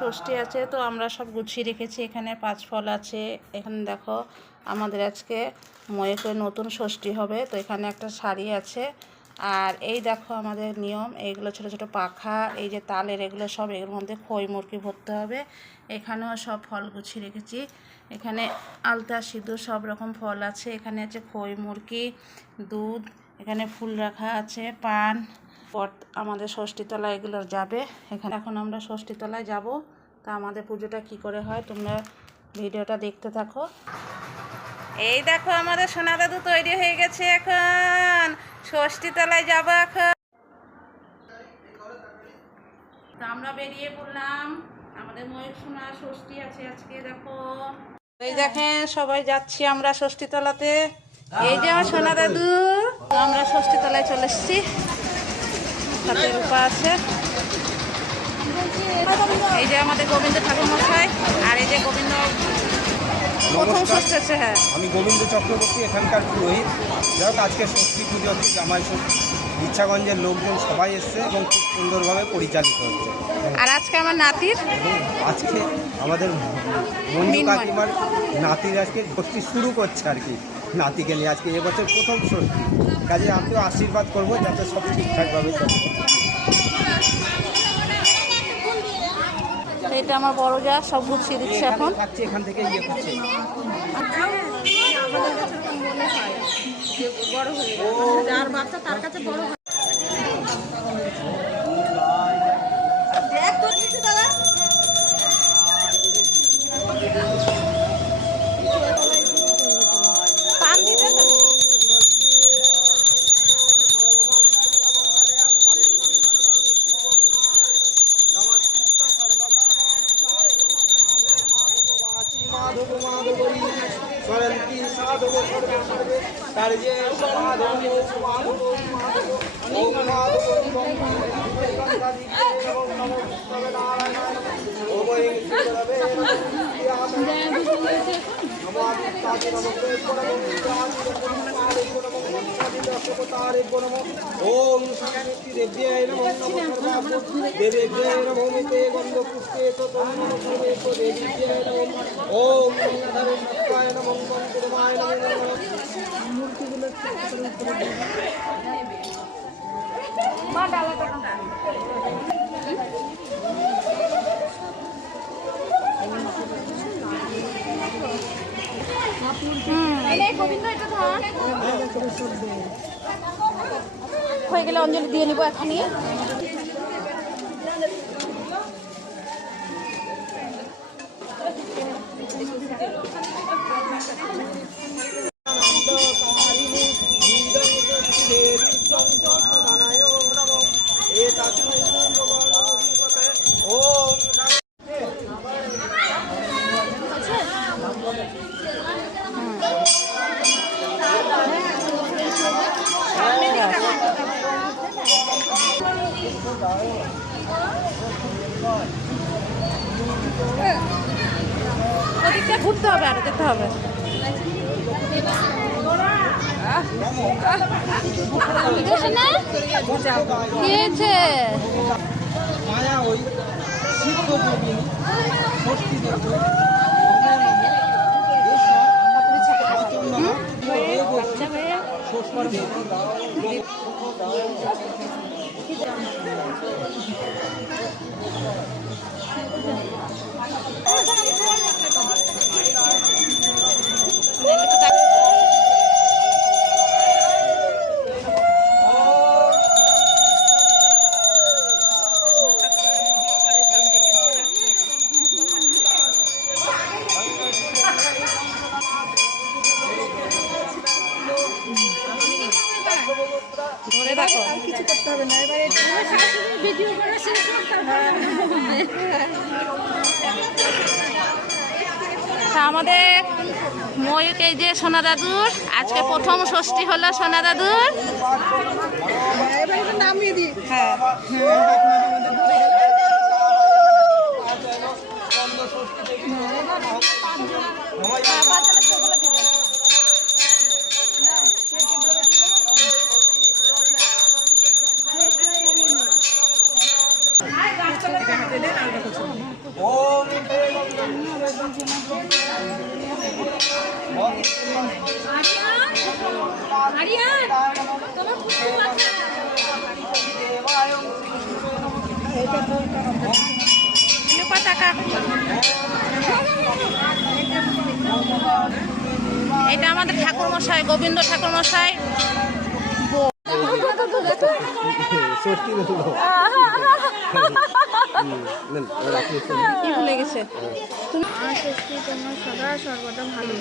ষষ্ঠী আছে তো আমরা সব গুছিয়ে রেখেছি। এখানে 5 ফল আছে। এখানে দেখো আমাদের আজকে ময়ূরের নতুন ষষ্ঠী হবে, তো এখানে একটা শাড়ি আছে। আর এই দেখো আমাদের নিয়ম, এইগুলো ছোট ছোট পাখা, এই যে তালের, এগুলো সব এর মধ্যে খই মুরকি ভরতে হবে। এখানেও সব ফল গুছিয়ে রেখেছি। এখানে আলতা সিঁদুর সব রকম ফল আছে। এখানে আছে খই মুরকি, দুধ, এখানে ফুল রাখা আছে, পান। পর আমাদের ষষ্ঠীতলা এগুলো যাবে। এখানে এখন আমরা ষষ্ঠীতলায় যাব। তা আমাদের পুজোটা কি করে হয় তোমরা ভিডিওটা দেখতে থাকো। এই দেখো আমাদের সোনা দাদু তৈরি হয়ে গেছে, এখন ষষ্ঠীতলায় যাবো। এখন তা আমরা বেরিয়ে পড়লাম। আমাদের ময়ূর সোনা ষষ্ঠী আছে আজকে। দেখো এই দেখেন সবাই যাচ্ছি আমরা ষষ্ঠীতলাতে। এই যে আমার সোনা দাদু, আমরা ষষ্ঠীতলায় চলে এসেছি। হাতে রূপা আছে। এই যে আমাদের গোবিন্দ ঠাকুর মশাই, আর এই যে গোবিন্দ প্রথম ষষ্ঠী আছে। হ্যাঁ, আমি গোবিন্দ চক্রবর্তী, এখানকার পুরোহিত। যাই হোক, আজকে ষষ্ঠী পুজো হচ্ছে জামাই ষষ্ঠী। ইচ্ছাগঞ্জের লোকজন সবাই এসছে এবং খুব সুন্দরভাবে পরিচালিত হচ্ছে। আর আজকে আমার নাতির, আজকে আমাদের মঞ্জু কাকিমার নাতির আজকে ষষ্ঠী শুরু করছে আর কি। নাতিকে নিয়ে আজকে এবছর প্রথম ষষ্ঠী, কাজে আমিও আশীর্বাদ করবো যাতে সব ঠিকঠাকভাবে চলে। এটা আমার বড় যা সব গুছিয়ে দিচ্ছে এখন। থাকছে এখান থেকে ইয়ে করছে। বড় হয়ে গেছে, যার বাচ্চা তার কাছে বড় হয়। পান দিতে ওম শান্তি দেব্যায় নমঃ দেবেভ্যায় নমঃ মিতে গন্ধপুষ্পে তন্মনঃ দেবীভ্যায় নমঃ ওম গঙ্গাধর সত্যায় নমঃ গঙ্গোদমায় নমঃ। মূর্তিগুলো মা ডালাটা হয়ে গেলে অঞ্জলি দিয়ে নিবো এখনই। ওদিকটা ঘুরতে হবে, আর যেতে হবে। মায়া ওই সিদ্ধ যোগিনী ষষ্ঠী দেবী ধরে রাখো, কিছু করতে হবে না। এবারে ভিডিও করা শেষ হোক, আমাদের ময়ূর, এই যে সোনা দাদুর আজকে প্রথম ষষ্ঠী হলো সোনা দাদুর। এবারে নামিয়ে দিই। হ্যাঁ, এটা আমাদের ঠাকুর মশাই, গোবিন্দ ঠাকুর মশাই। ষষ্ঠী হলো কি ভুলে গেছে? ষষ্ঠী তোমার সদা সর্বদা ভালো